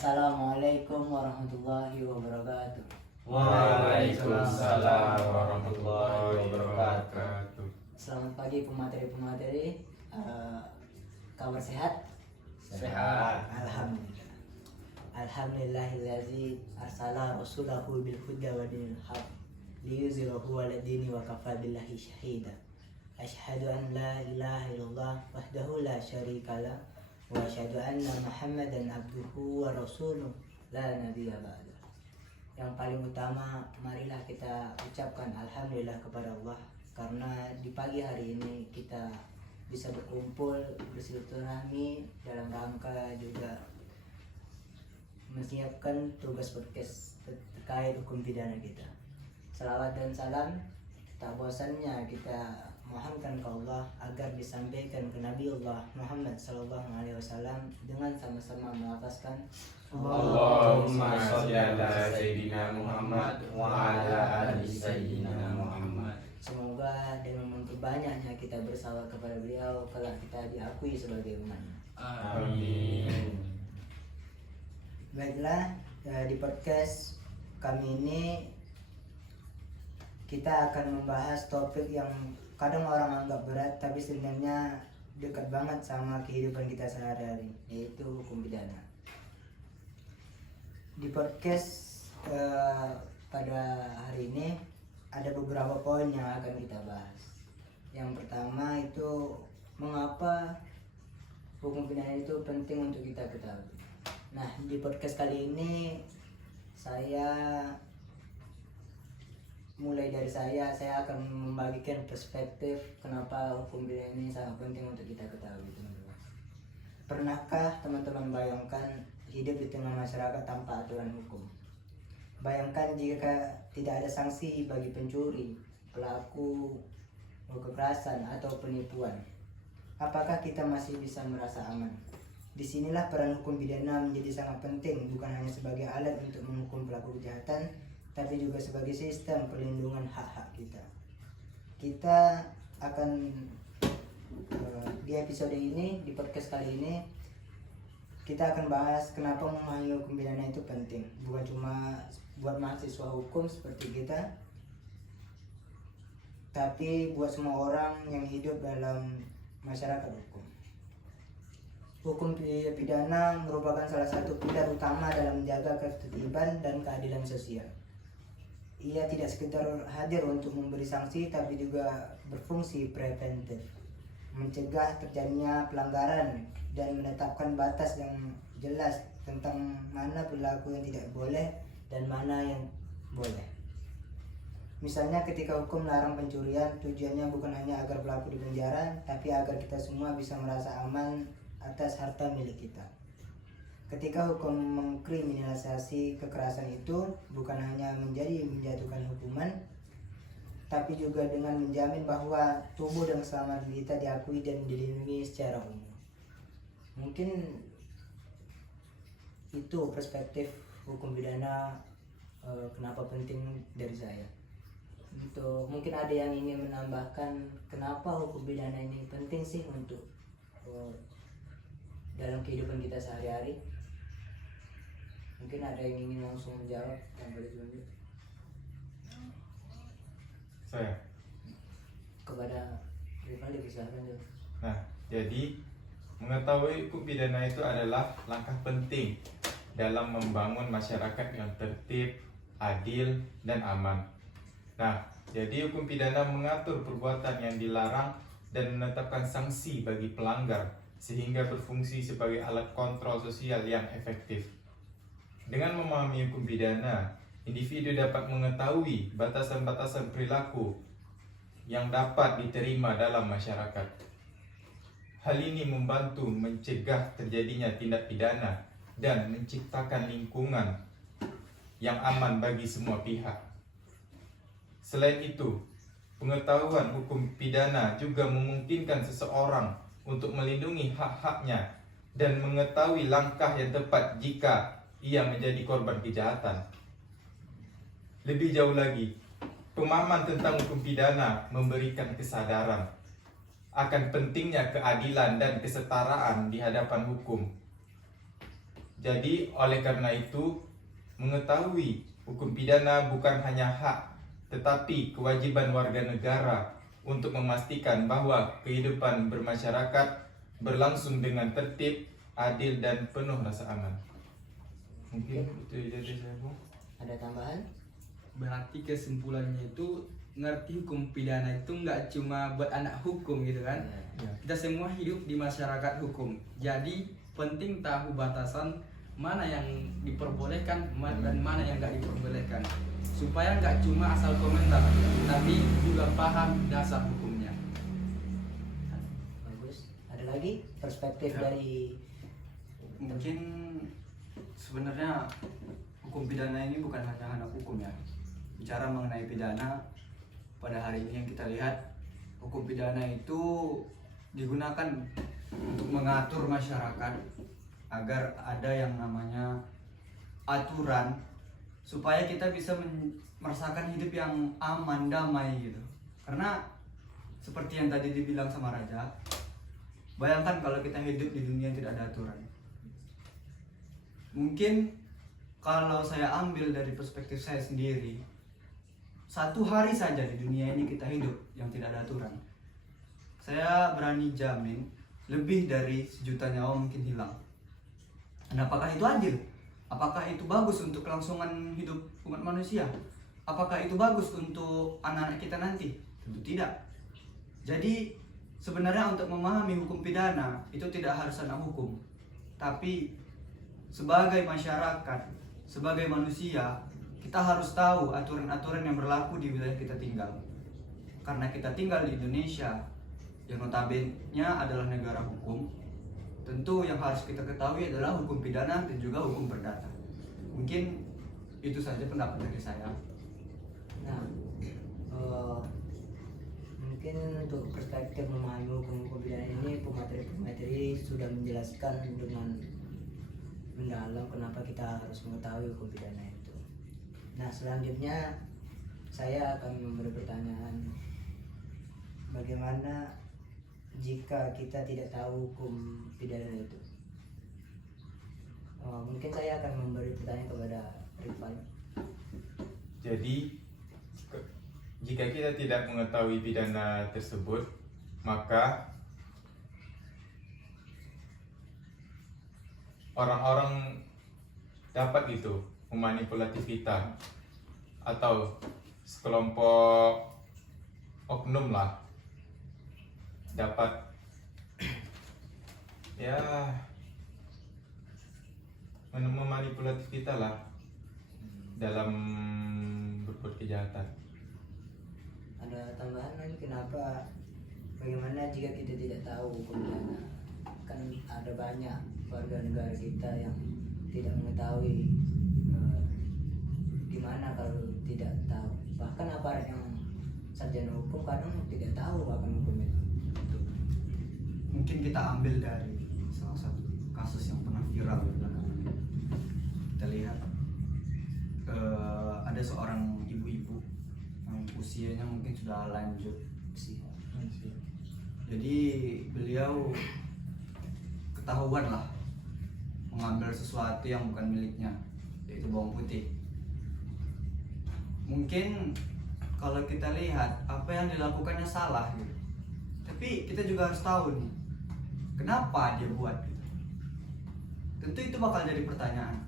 Assalamualaikum warahmatullahi wabarakatuh. Waalaikumsalam warahmatullahi wabarakatuh. Selamat pagi pemateri-pemateri. Kabar sehat? Sehat. Alhamdulillah. Alhamdulillahillazi arsala rasulahu bil huda wa dinil haq liyuzhirahu 'ala dini wa kafa billahi syahida. Asyhadu an la ilaha illallah wahdahu la syarikalah wa asyhadu anna Muhammadan abduhu wa rasuluh la nabiyya ba'da. Yang paling utama, marilah kita ucapkan alhamdulillah kepada Allah karena di pagi hari ini kita bisa berkumpul bersilaturahmi dalam rangka juga menyiapkan tugas podcast terkait hukum pidana kita. Salawat dan salam tak bosannya kita mohonkan ke Allah agar disampaikan ke Nabi Allah Muhammad SAW dengan sama-sama melafazkan Allahumma sholli ala Sayyidina Muhammad wa ala ali Sayyidina Muhammad. Semoga dengan memperbanyaknya kita bersalawat kepada beliau kelak kita diakui sebagai umatnya. Amin. Baiklah, di podcast kami ini kita akan membahas topik yang kadang orang anggap berat tapi sebenarnya dekat banget sama kehidupan kita sehari-hari, yaitu hukum pidana. Di podcast pada hari ini ada beberapa poin yang akan kita bahas. Yang pertama itu mengapa hukum pidana itu penting untuk kita ketahui. Nah, di podcast kali ini saya akan membagikan perspektif kenapa hukum pidana ini sangat penting untuk kita ketahui, teman-teman. Pernahkah teman-teman bayangkan hidup di tengah masyarakat tanpa aturan hukum? Bayangkan jika tidak ada sanksi bagi pencuri, pelaku kekerasan atau penipuan. Apakah kita masih bisa merasa aman? Disinilah peran hukum pidana menjadi sangat penting, bukan hanya sebagai alat untuk menghukum pelaku kejahatan, tapi juga sebagai sistem perlindungan hak-hak kita. Kita akan di episode ini, di podcast kali ini, kita akan bahas kenapa memahami hukum pidana itu penting. Bukan cuma buat mahasiswa hukum seperti kita, tapi buat semua orang yang hidup dalam masyarakat hukum. Hukum pidana merupakan salah satu pilar utama dalam menjaga ketertiban dan keadilan sosial. Ia tidak sekedar hadir untuk memberi sanksi, tapi juga berfungsi preventif, mencegah terjadinya pelanggaran dan menetapkan batas yang jelas tentang mana perilaku yang tidak boleh dan mana yang boleh. Misalnya ketika hukum melarang pencurian, tujuannya bukan hanya agar pelaku dipenjara, tapi agar kita semua bisa merasa aman atas harta milik kita. Ketika hukum mengkriminalisasi kekerasan itu bukan hanya menjatuhkan hukuman, tapi juga dengan menjamin bahwa tubuh dan keselamatan kita diakui dan dilindungi secara umum. Mungkin itu perspektif hukum pidana kenapa penting dari saya. Mungkin ada yang ingin menambahkan kenapa hukum pidana ini penting sih untuk dalam kehidupan kita sehari-hari. Mungkin ada yang ingin langsung menjawab, yang boleh tunjuk Saya. kepada Rivaldi, silahkan. Nah, jadi mengetahui hukum pidana itu adalah langkah penting dalam membangun masyarakat yang tertib, adil, dan aman. Nah, jadi hukum pidana mengatur perbuatan yang dilarang dan menetapkan sanksi bagi pelanggar sehingga berfungsi sebagai alat kontrol sosial yang efektif. Dengan memahami hukum pidana, individu dapat mengetahui batasan-batasan perilaku yang dapat diterima dalam masyarakat. Hal ini membantu mencegah terjadinya tindak pidana dan menciptakan lingkungan yang aman bagi semua pihak. Selain itu, pengetahuan hukum pidana juga memungkinkan seseorang untuk melindungi hak-haknya dan mengetahui langkah yang tepat jika ia menjadi korban kejahatan. Lebih jauh lagi, pemahaman tentang hukum pidana memberikan kesadaran akan pentingnya keadilan dan kesetaraan di hadapan hukum. Jadi oleh karena itu, mengetahui hukum pidana bukan hanya hak, tetapi kewajiban warga negara untuk memastikan bahwa kehidupan bermasyarakat berlangsung dengan tertib, adil, dan penuh rasa aman. Mungkin itu jadi saya, Bung. Ada tambahan? Berarti kesimpulannya itu ngerti hukum pidana itu nggak cuma buat anak hukum gitu kan. Ya. Kita semua hidup di masyarakat hukum. Jadi penting tahu batasan mana yang diperbolehkan dan mana yang nggak diperbolehkan. Supaya nggak cuma asal komentar, tapi juga paham dasar hukumnya. Bagus. Ada lagi perspektif Ya. dari Mungkin sebenarnya hukum pidana ini bukan hanya anak hukum ya. Bicara mengenai pidana, pada hari ini yang kita lihat, hukum pidana itu digunakan untuk mengatur masyarakat agar ada yang namanya aturan supaya kita bisa merasakan hidup yang aman, damai gitu. Karena seperti yang tadi dibilang sama Raja, bayangkan kalau kita hidup di dunia yang tidak ada aturan. Mungkin kalau saya ambil dari perspektif saya sendiri, satu hari saja di dunia ini kita hidup yang tidak ada aturan, saya berani jamin lebih dari 1 juta nyawa mungkin hilang. Dan apakah itu adil? Apakah itu bagus untuk kelangsungan hidup umat manusia? Apakah itu bagus untuk anak-anak kita nanti? Tentu tidak. Jadi sebenarnya untuk memahami hukum pidana itu tidak harus anak hukum, tapi sebagai masyarakat, sebagai manusia, kita harus tahu aturan-aturan yang berlaku di wilayah kita tinggal. Karena kita tinggal di Indonesia, yang notabene adalah negara hukum, tentu yang harus kita ketahui adalah hukum pidana dan juga hukum perdata. Mungkin itu saja pendapat dari saya. Nah, mungkin untuk perspektif memahami hukum pidana ini pemateri sudah menjelaskan dengan mendalam kenapa kita harus mengetahui hukum pidana itu. Nah, selanjutnya saya akan memberi pertanyaan, bagaimana jika kita tidak tahu hukum pidana itu? Mungkin saya akan memberi pertanyaan kepada Rifan. Jadi, jika kita tidak mengetahui pidana tersebut, maka orang-orang dapat itu memanipulatif kita, atau sekelompok oknum lah dapat ya memanipulatif kita lah dalam berbuat kejahatan. Ada tambahan lagi, kenapa, bagaimana jika kita tidak tahu hukum pidana? Kan ada banyak warga negara kita yang tidak mengetahui gimana kalau tidak tahu. Bahkan aparat yang sarjana hukum kadang tidak tahu bahkan hukum itu. Mungkin kita ambil dari salah satu kasus yang pernah viral belakangan. Kita lihat ada seorang ibu-ibu yang usianya mungkin sudah lanjut usia. Jadi beliau ketahuan lah mengambil sesuatu yang bukan miliknya, yaitu bawang putih. Mungkin kalau kita lihat apa yang dilakukannya salah gitu. Tapi kita juga harus tahu nih, kenapa dia buat gitu. Tentu itu bakal jadi pertanyaan.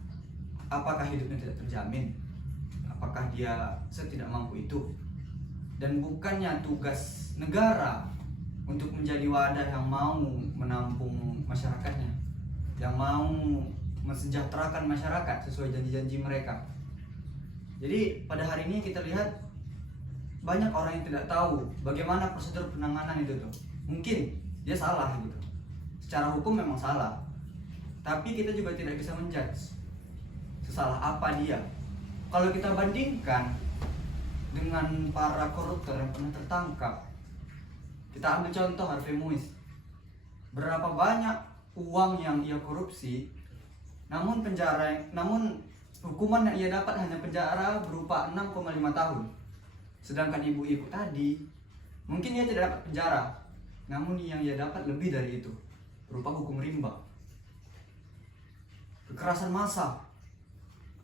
Apakah hidupnya tidak terjamin? Apakah dia setidak mampu itu? Dan bukannya tugas negara untuk menjadi wadah yang mau menampung masyarakatnya, yang mau mensejahterakan masyarakat sesuai janji-janji mereka. Jadi pada hari ini kita lihat banyak orang yang tidak tahu bagaimana prosedur penanganan itu tuh. Mungkin dia salah gitu. Secara hukum memang salah. Tapi kita juga tidak bisa menjudge sesalah apa dia. Kalau kita bandingkan dengan para koruptor yang pernah tertangkap, kita ambil contoh Harvey Muiz. Berapa banyak uang yang ia korupsi, namun hukuman yang ia dapat hanya penjara berupa 6,5 tahun. Sedangkan ibu-ibu tadi, mungkin ia tidak dapat penjara, namun yang ia dapat lebih dari itu, berupa hukum rimba. kekerasan massa.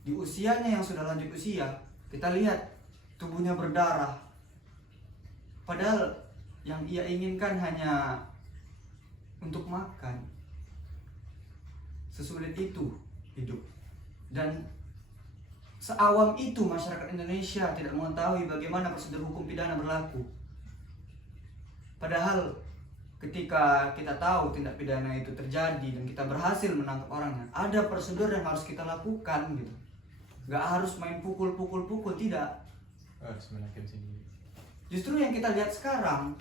Di usianya yang sudah lanjut usia, kita lihat tubuhnya berdarah. Padahal yang ia inginkan hanya untuk makan. Sesulit itu hidup. Dan seawam itu masyarakat Indonesia tidak mengetahui bagaimana prosedur hukum pidana berlaku. Padahal ketika kita tahu tindak pidana itu terjadi dan kita berhasil menangkap orangnya, ada prosedur yang harus kita lakukan gitu. Gak harus main pukul-pukul, tidak. Harus menaikkan sendiri. Justru yang kita lihat sekarang,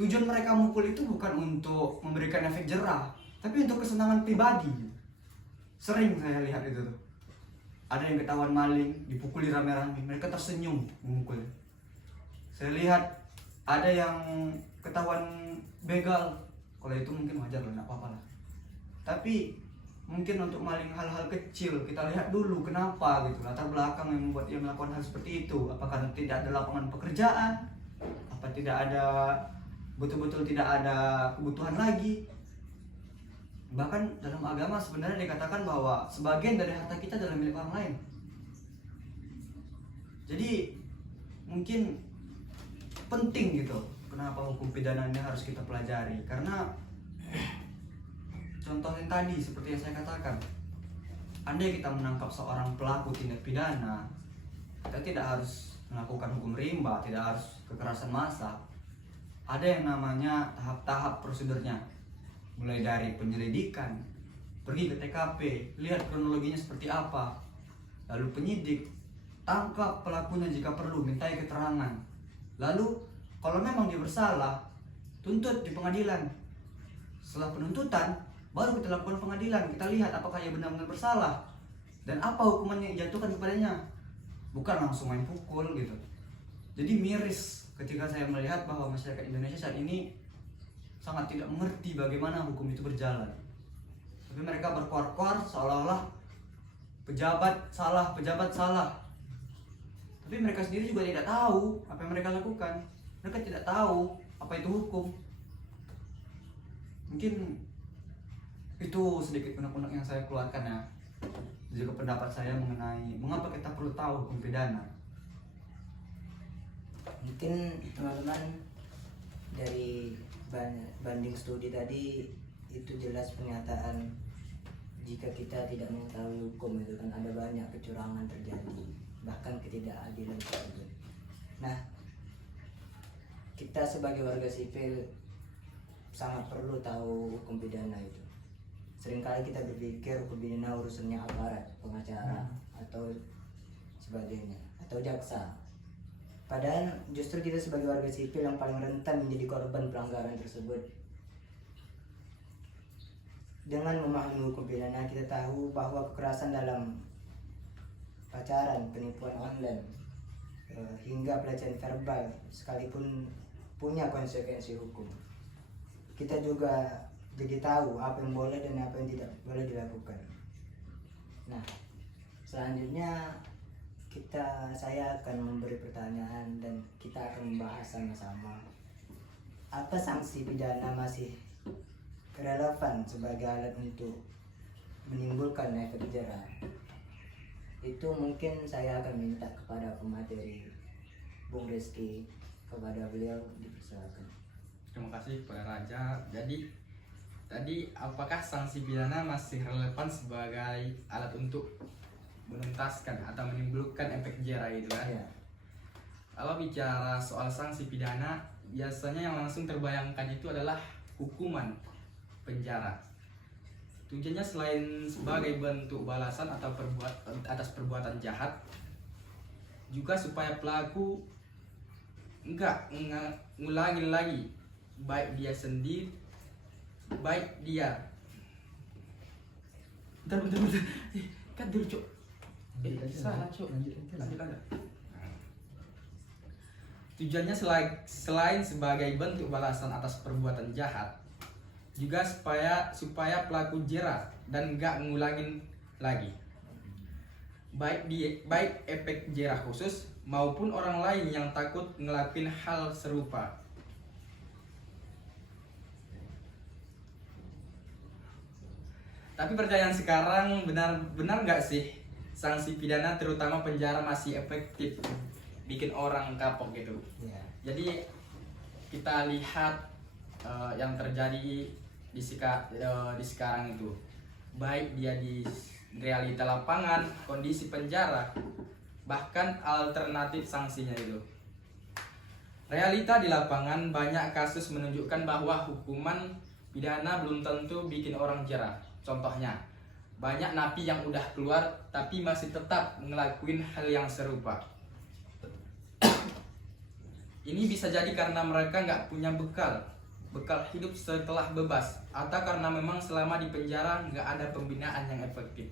tujuan mereka mukul itu bukan untuk memberikan efek jerah, tapi untuk kesenangan pribadi. Sering saya lihat itu tuh. Ada yang ketahuan maling, dipukuli rame-rame, mereka tersenyum memukul. Saya lihat ada yang ketahuan begal, kalau itu mungkin wajar lah, nggak apa-apa lah. Tapi mungkin untuk maling hal-hal kecil, kita lihat dulu kenapa gitu, latar belakang yang membuat dia melakukan hal seperti itu. Apakah tidak ada lapangan pekerjaan, apa tidak ada, betul-betul tidak ada kebutuhan lagi. Bahkan dalam agama sebenarnya dikatakan bahwa sebagian dari harta kita adalah milik orang lain. Jadi mungkin penting gitu kenapa hukum pidana ini harus kita pelajari, karena contoh yang tadi seperti yang saya katakan, andai kita menangkap seorang pelaku tindak pidana, kita tidak harus melakukan hukum rimba, tidak harus kekerasan massa. Ada yang namanya tahap-tahap prosedurnya, mulai dari penyelidikan, pergi ke TKP, lihat kronologinya seperti apa, lalu penyidik, tangkap pelakunya jika perlu, mintai keterangan, lalu kalau memang dia bersalah, tuntut di pengadilan. Setelah penuntutan, baru kita lakukan pengadilan, kita lihat apakah ia benar-benar bersalah dan apa hukuman yang dijatuhkan kepadanya. Bukan langsung main pukul gitu. Jadi miris ketika saya melihat bahwa masyarakat Indonesia saat ini sangat tidak mengerti bagaimana hukum itu berjalan. Tapi mereka berkuar-kuar seolah-olah pejabat salah. Tapi mereka sendiri juga tidak tahu apa yang mereka lakukan. Mereka tidak tahu apa itu hukum. Mungkin itu sedikit unek-unek yang saya keluarkan ya. Juga pendapat saya mengenai mengapa kita perlu tahu hukum pidana. Mungkin teman-teman dari banding studi tadi itu jelas pernyataan jika kita tidak mengetahui hukum itu kan ada banyak kecurangan terjadi, bahkan ketidakadilan tersebut. Nah, kita sebagai warga sipil sangat perlu tahu hukum pidana itu. Seringkali kita berpikir hukum pidana urusannya aparat, pengacara atau sebagainya, atau jaksa. Padahal justru kita sebagai warga sipil yang paling rentan menjadi korban pelanggaran tersebut. Dengan memahami hukum pidana, kita tahu bahwa kekerasan dalam pacaran, penipuan online, hingga pelecehan verbal sekalipun punya konsekuensi hukum. Kita juga jadi tahu apa yang boleh dan apa yang tidak boleh dilakukan. Nah, selanjutnya saya akan memberi pertanyaan dan kita akan membahas sama-sama apa sanksi pidana masih relevan sebagai alat untuk menimbulkan efek jerah. Itu mungkin saya akan minta kepada pemateri Bung Rizky, kepada beliau dipersilakan. Terima kasih kepada Raja. Jadi tadi apakah sanksi pidana masih relevan sebagai alat untuk menuntaskan atau menimbulkan efek jerah itu kan? Ya. Kalau bicara soal sanksi pidana, biasanya yang langsung terbayangkan itu adalah hukuman penjara. Tujuannya selain sebagai bentuk balasan atau atas perbuatan jahat, juga supaya pelaku enggak ngulangi lagi, baik dia sendiri, baik dia. Bentar. Kan dulu cok. Salah cok. Lanjut. Tujuannya selain sebagai bentuk balasan atas perbuatan jahat, juga supaya pelaku jerah dan enggak ngulangin lagi. Baik efek jerah khusus maupun orang lain yang takut ngelakuin hal serupa. Tapi pertanyaan sekarang, benar nggak sih sanksi pidana terutama penjara masih efektif bikin orang kapok gitu? Ya. Jadi kita lihat yang terjadi di sekarang itu, baik dia di realita lapangan, kondisi penjara, bahkan alternatif sanksinya itu. Realita di lapangan banyak kasus menunjukkan bahwa hukuman pidana belum tentu bikin orang jerah. Contohnya, banyak napi yang udah keluar tapi masih tetap ngelakuin hal yang serupa. Ini bisa jadi karena mereka nggak punya bekal hidup setelah bebas, atau karena memang selama di penjara nggak ada pembinaan yang efektif.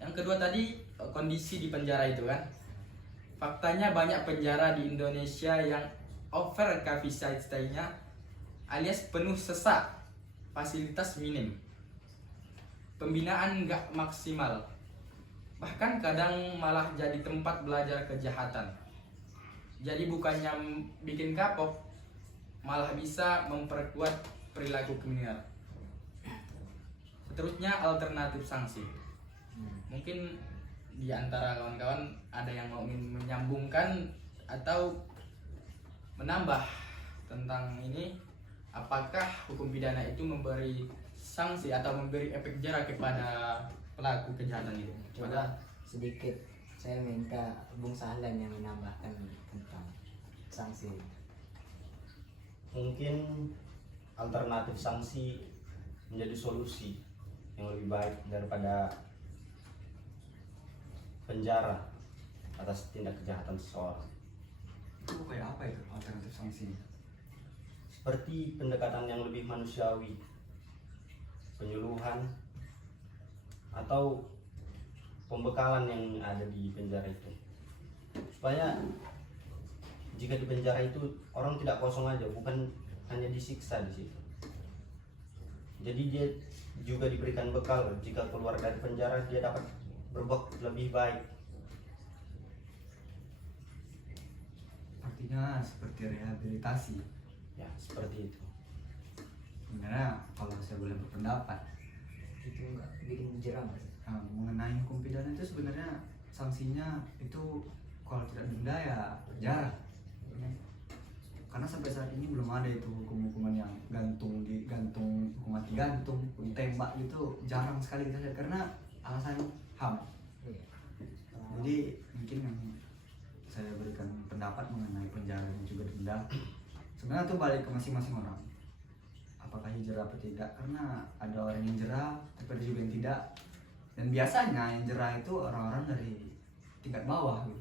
Yang kedua tadi, kondisi di penjara itu kan. Faktanya banyak penjara di Indonesia yang over capacity-nya alias penuh sesak, fasilitas minim, pembinaan nggak maksimal, bahkan kadang malah jadi tempat belajar kejahatan. Jadi bukannya bikin kapok, malah bisa memperkuat perilaku kriminal. Seterusnya, alternatif sanksi. Mungkin di antara kawan-kawan ada yang mau menyambungkan atau menambah tentang ini, apakah hukum pidana itu memberi sanksi atau memberi efek jerah kepada pelaku kejahatan itu? Coba sedikit saya minta Bung Sahlan yang menambahkan tentang sanksi. Mungkin alternatif sanksi menjadi solusi yang lebih baik daripada penjara atas tindak kejahatan seseorang. Itu kayak apa itu alternatif sanksinya? Seperti pendekatan yang lebih manusiawi, penyuluhan, atau pembekalan yang ada di penjara itu, supaya jika di penjara itu orang tidak kosong aja, bukan hanya disiksa di situ. Jadi dia juga diberikan bekal, jika keluar dari penjara dia dapat berbuat lebih baik. Artinya seperti rehabilitasi. Ya, seperti itu. Sebenarnya kalau saya boleh berpendapat, Itu enggak bikin jerah, Mas. mengenai hukum pidana itu sebenarnya sanksinya itu kalau tidak denda ya penjara. Karena sampai saat ini belum ada itu hukuman yang gantung, hukum mati gantung, hukum tembak gitu, jarang sekali kita lihat karena alasan HAM. Iya. Jadi mungkin yang saya berikan pendapat mengenai penjara dan juga denda, sebenarnya itu balik ke masing-masing orang. Apakah jerah atau tidak? Karena ada orang yang jerah, tapi ada juga yang tidak. Dan biasanya yang jerah itu orang-orang dari tingkat bawah gitu,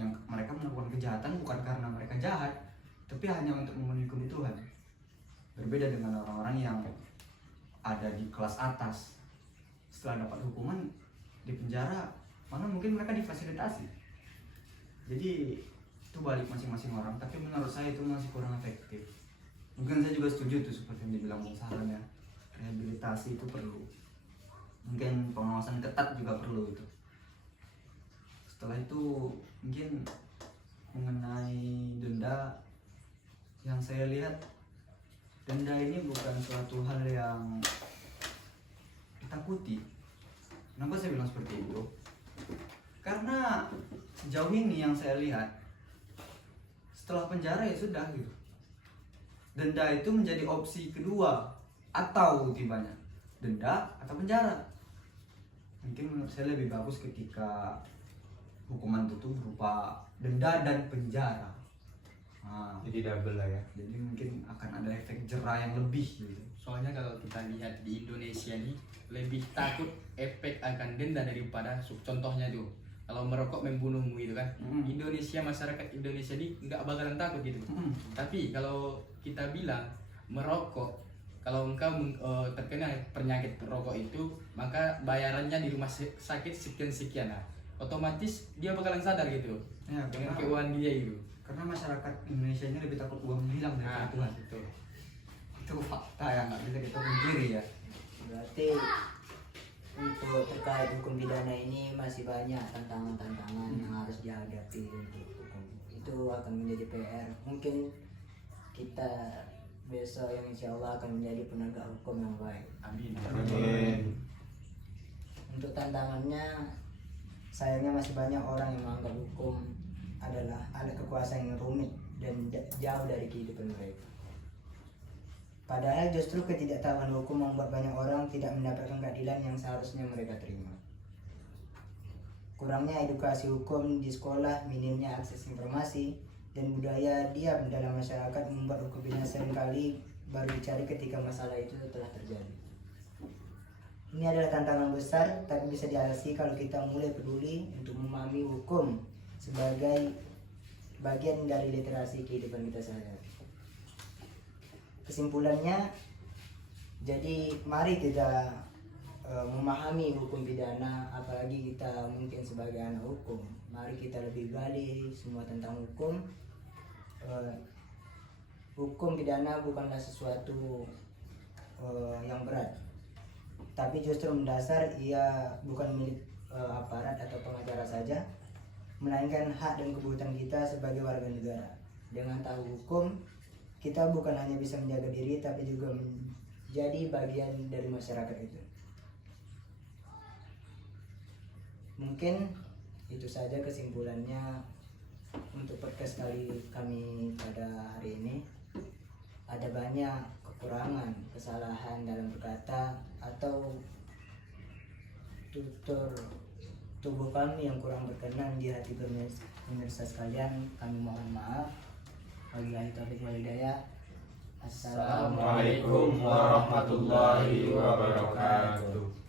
yang mereka melakukan kejahatan bukan karena mereka jahat, tapi hanya untuk memenuhi kebutuhan. Berbeda dengan orang-orang yang ada di kelas atas, setelah dapat hukuman di penjara, mana mungkin mereka difasilitasi. Jadi itu balik masing-masing orang, tapi menurut saya itu masih kurang efektif. Mungkin saya juga setuju tuh seperti yang dibilang Bung Sahlan ya, rehabilitasi itu perlu. Mungkin pengawasan ketat juga perlu itu. Setelah itu mungkin mengenai denda, yang saya lihat denda ini bukan suatu hal yang ditakuti. Kenapa saya bilang seperti itu? Karena sejauh ini yang saya lihat, setelah penjara ya sudah gitu. Denda itu menjadi opsi kedua atau tibanya denda atau penjara. Mungkin menurut saya lebih bagus ketika hukuman itu berupa denda dan penjara. Nah, Jadi double lah ya. jadi mungkin akan ada efek jerah yang lebih gitu. Soalnya kalau kita lihat di Indonesia nih, lebih takut efek akan denda daripada contohnya tuh kalau merokok membunuhmu gitu kan. Indonesia, masyarakat Indonesia ini nggak bakalan takut gitu. Tapi kalau kita bilang merokok, kalau engkau terkena penyakit rokok itu, maka bayarannya di rumah sakit sekian-sekian. Nah, otomatis dia bakalan sadar gitu Ya, dengan karena, keuangan dia gitu. karena masyarakat Indonesia ini lebih takut uang hilang daripada Tuhan. Itu. Itu fakta yang nggak bisa kita pungkiri ya. Berarti untuk terkait hukum pidana ini masih banyak tantangan-tantangan yang harus dihadapi untuk hukum. Itu akan menjadi PR. Mungkin kita besok yang insya Allah akan menjadi penegak hukum yang baik. Amin. Amin. Untuk tantangannya, sayangnya masih banyak orang yang menganggap hukum adalah alat kekuasaan yang rumit dan jauh dari kehidupan mereka. Padahal justru ketidaktahuan hukum membuat banyak orang tidak mendapatkan keadilan yang seharusnya mereka terima. Kurangnya edukasi hukum di sekolah, minimnya akses informasi, dan budaya diam dalam masyarakat membuat hukum pidana seringkali baru dicari ketika masalah itu telah terjadi. Ini adalah tantangan besar, tapi bisa diatasi kalau kita mulai peduli untuk memahami hukum sebagai bagian dari literasi kehidupan kita sehari-hari. Kesimpulannya, jadi mari kita memahami hukum pidana, apalagi kita mungkin sebagai anak hukum. Mari kita lebih gali semua tentang hukum. Hukum pidana bukanlah sesuatu yang berat, tapi justru mendasar. Ia bukan milik aparat atau pengacara saja, melainkan hak dan kebutuhan kita sebagai warga negara. Dengan tahu hukum, kita bukan hanya bisa menjaga diri, tapi juga menjadi bagian dari masyarakat itu. Mungkin itu saja kesimpulannya untuk podcast kali kami pada hari ini. Ada banyak kekurangan, kesalahan dalam berkata atau tutur tubuh kami yang kurang berkenan di hati pemirsa sekalian. Kami mohon maaf. Wabillahi taufiq wal hidayah. Assalamualaikum Assalamualaikum warahmatullahi wabarakatuh.